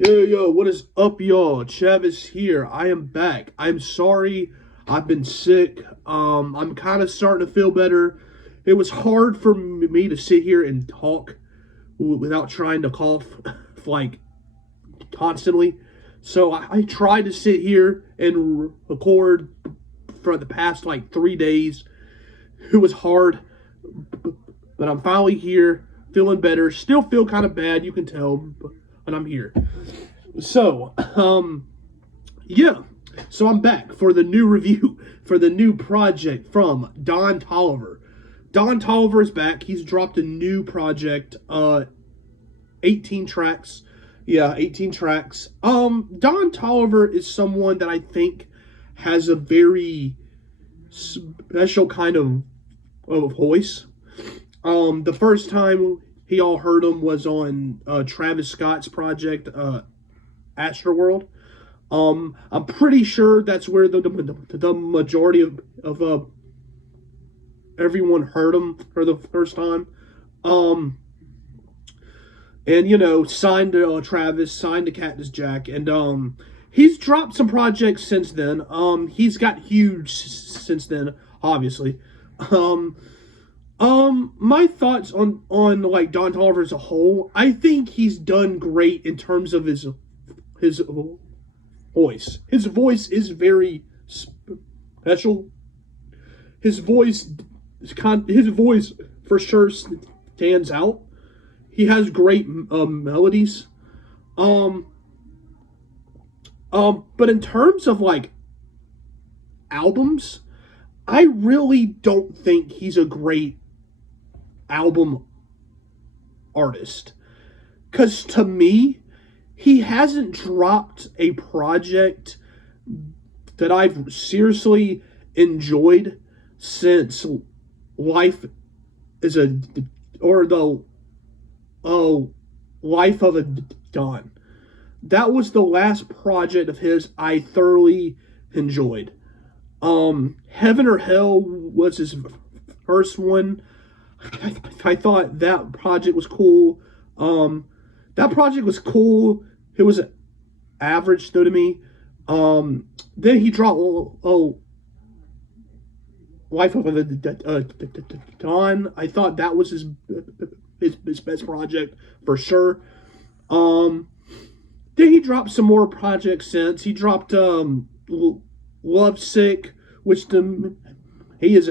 Yo, what is up, y'all? Travis here. I am back. I'm sorry. I've been sick. I'm kind of starting to feel better. It was hard for me to sit here and talk without trying to cough like constantly. So I tried to sit here and record for the past like 3 days. It was hard, but I'm finally here, feeling better. Still feel kind of bad, you can tell, but I'm here. So, yeah. So I'm back for the new review for the new project from Don Toliver. Don Toliver is back. He's dropped a new project, 18 tracks. Yeah, 18 tracks. Don Toliver is someone that I think has a very special kind of voice. The first time he all heard him was on Travis Scott's project, Astroworld. I'm pretty sure that's where the majority of everyone heard him for the first time. And signed to Travis, signed to Cactus Jack, and he's dropped some projects since then. He's got huge since then, obviously. My thoughts on like Don Toliver as a whole. I think he's done great in terms of his voice. His voice is very special. His voice for sure stands out. He has great melodies. But in terms of like albums, I really don't think he's a great album artist. Because to me, he hasn't dropped a project that I've seriously enjoyed since Life is a or the Life of a Dawn. That was the last project of his I thoroughly enjoyed. Heaven or Hell was his first one. I thought that project was cool. That project was cool. It was average though to me. Then he dropped Life of a Dawn. I thought that was his best project for sure. Then he dropped some more projects since. He dropped Lovesick, which he is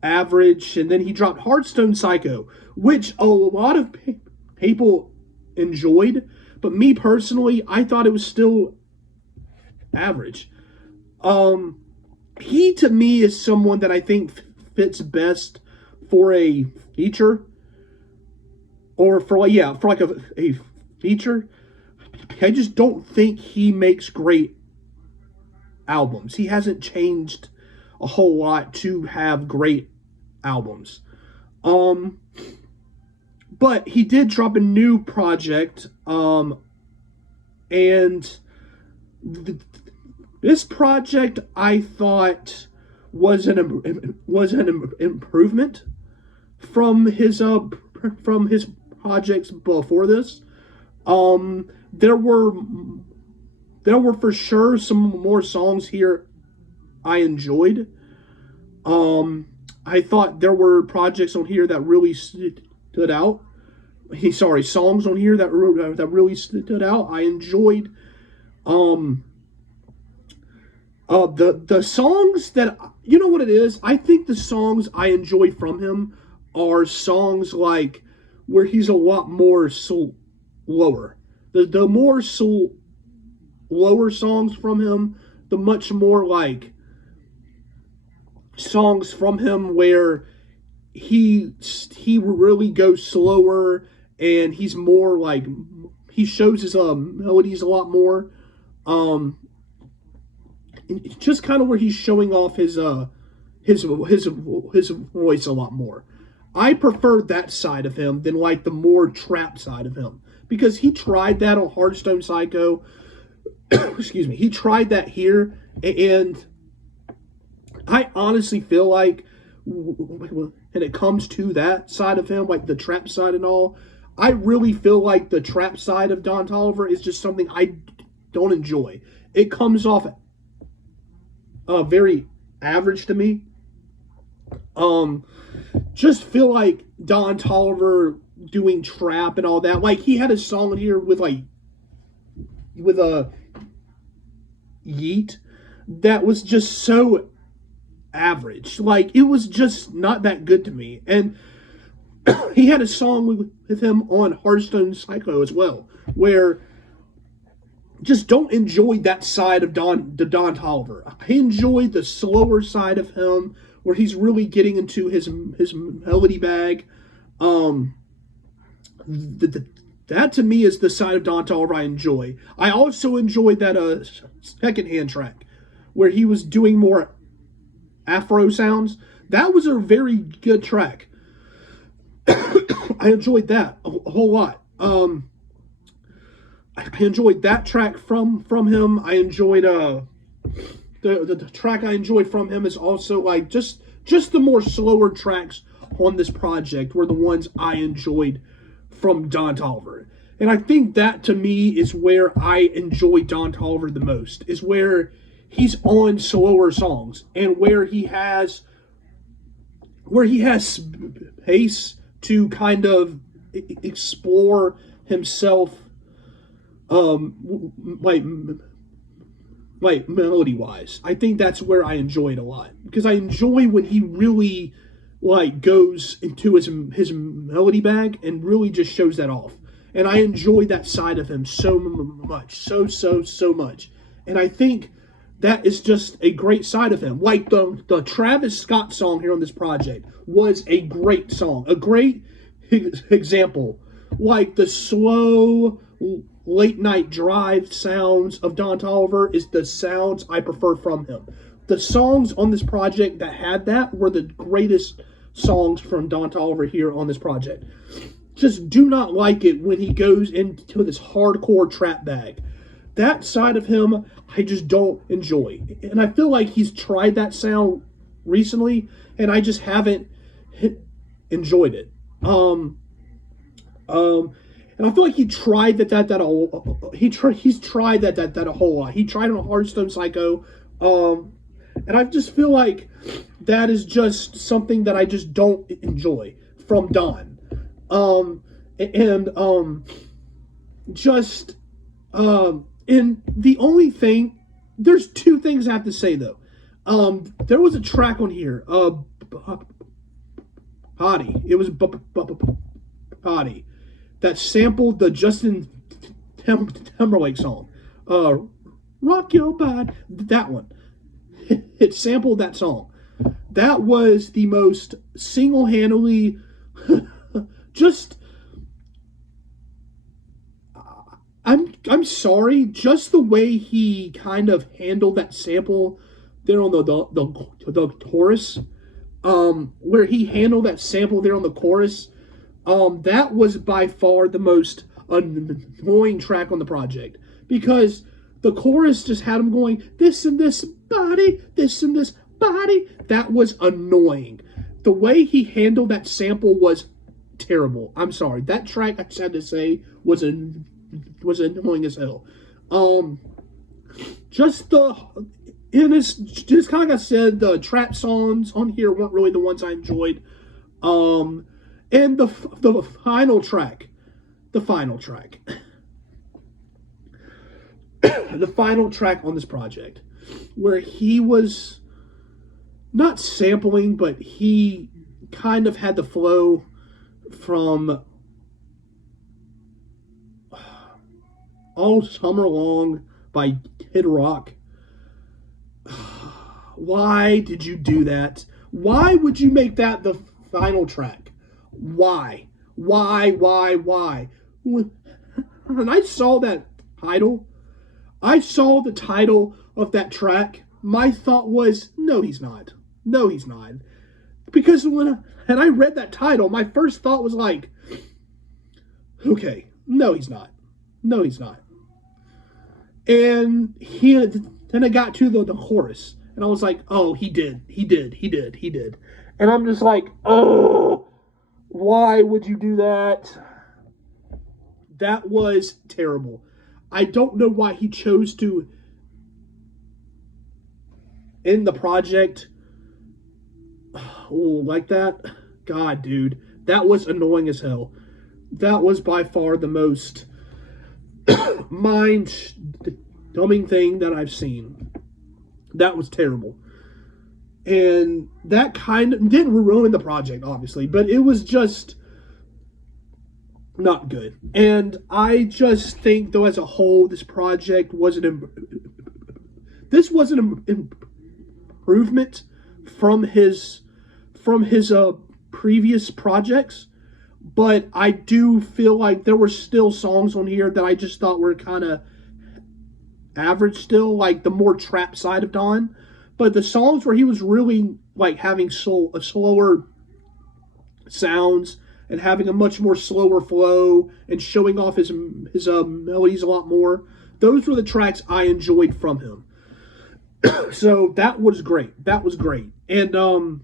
average, and then he dropped Hearthstone Psycho, which a lot of people enjoyed, but me personally, I thought it was still average. He to me is someone that I think fits best for a feature, or for like a feature. I just don't think he makes great albums. He hasn't changed a whole lot to have great albums. But he did drop a new project, and this project I thought was an improvement from his projects before this. There were for sure some more songs here I enjoyed. I thought there were projects on here that really stood out. Songs on here that really stood out. I enjoyed the songs that, you know what it is? I think the songs I enjoy from him are songs like where he's a lot more lower. The more lower songs from him, the much more like songs from him where he really goes slower and he's more like, he shows his melodies a lot more. It's just kind of where he's showing off his voice a lot more. I prefer that side of him than like the more trap side of him, because he tried that on Hearthstone Psycho. Excuse me. He tried that here, and I honestly feel like when it comes to that side of him, like the trap side and all, I really feel like the trap side of Don Toliver is just something I don't enjoy. It comes off very average to me. Just feel like Don Toliver doing trap and all that. Like he had a song in here with a Yeet that was just so average. Like it was just not that good to me. And he had a song with him on Hearthstone Psycho as well, where just don't enjoy that side of Don Toliver. I enjoyed the slower side of him, where he's really getting into his melody bag. That to me is the side of Don Toliver I enjoy. I also enjoyed that secondhand track where he was doing more Afro sounds. That was a very good track. I enjoyed that a whole lot. I enjoyed that track from him. I enjoyed the track I enjoyed from him is also like just the more slower tracks on this project were the ones I enjoyed from Don Toliver. And I think that to me is where I enjoy Don Toliver the most, is where he's on slower songs and where he has space to kind of explore himself, like melody wise. I think that's where I enjoy it a lot, because I enjoy when he really like goes into his melody bag and really just shows that off. And I enjoy that side of him so much, so much. And I think that is just a great side of him. Like the Travis Scott song here on this project was a great song, a great example. Like the slow late night drive sounds of Don Toliver is the sounds I prefer from him. The songs on this project that had that were the greatest songs from Don Toliver here on this project. Just do not like it when he goes into this hardcore trap bag. That side of him, I just don't enjoy. And I feel like he's tried that sound recently, and I just haven't enjoyed it. And I feel like he tried he's tried that a whole lot. He tried on Hearthstone Psycho, and I just feel like that is just something that I just don't enjoy from Don. And the only thing, there's two things I have to say though. There was a track on here, Potty. It was Potty that sampled the Justin Timberlake song, "Rock Your Body." That one, it sampled that song. That was the most single-handedly, just. I'm sorry, just the way he kind of handled that sample there on the chorus, where he handled that sample there on the chorus, that was by far the most annoying track on the project, because the chorus just had him going, this and this body, this and this body. That was annoying. The way he handled that sample was terrible. I'm sorry. That track, I just had to say, was annoying as hell. Just kind of like I said, the trap songs on here weren't really the ones I enjoyed. And the final track, the final track on this project, where he was not sampling, but he kind of had the flow from All Summer Long by Kid Rock. Why did you do that? Why would you make that the final track? Why? When I saw that title, I saw the title of that track, my thought was, no, he's not. No, he's not. Because when I read that title, my first thought was like, okay, no, he's not. No, he's not. And then I got to the chorus, and I was like, oh, he did. And I'm just like, oh, why would you do that? That was terrible. I don't know why he chose to end the project like that. God, dude, that was annoying as hell. That was by far the most mind-numbing thing that I've seen. That was terrible. And that kind of didn't ruin the project, obviously, but it was just not good. And I just think, though, as a whole, this project wasn't this was an improvement from his previous projects, but I do feel like there were still songs on here that I just thought were kind of average still, like the more trap side of Don. But the songs where he was really like having slower sounds and having a much more slower flow and showing off his melodies a lot more, those were the tracks I enjoyed from him. So that was great. That was great. And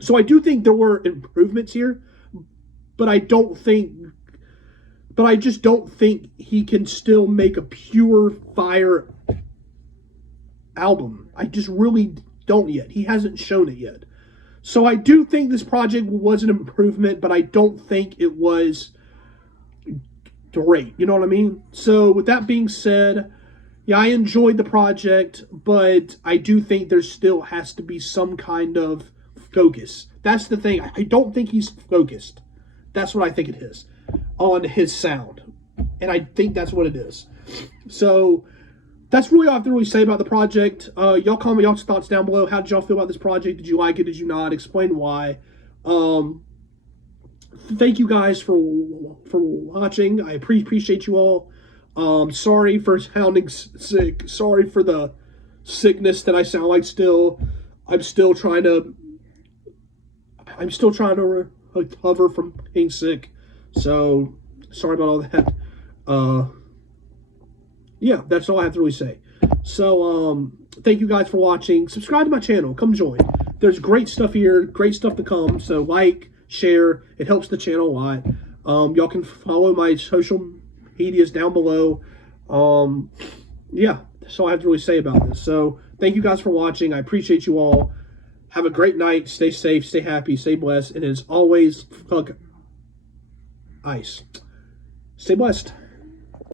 so I do think there were improvements here, but I just don't think he can still make a pure fire album. I just really don't yet. He hasn't shown it yet. So I do think this project was an improvement, but I don't think it was great. You know what I mean? So with that being said, yeah, I enjoyed the project, but I do think there still has to be some kind of focus. That's the thing. I don't think he's focused. That's what I think it is on his sound. And I think that's what it is. So that's really all I have to really say about the project. Y'all comment y'all's thoughts down below. How did y'all feel about this project? Did you like it? Did you not? Explain why. Thank you guys for watching. I appreciate you all. Sorry for sounding sick. Sorry for the sickness that I sound like still. I'm still trying to recover from being sick. So sorry about all that. Yeah, that's all I have to really say. So, thank you guys for watching. Subscribe to my channel. Come join. There's great stuff here. Great stuff to come. So, like, share. It helps the channel a lot. Y'all can follow my social medias down below. Yeah, that's all I have to really say about this. So, thank you guys for watching. I appreciate you all. Have a great night. Stay safe. Stay happy. Stay blessed. And as always, fuck ice. Stay blessed.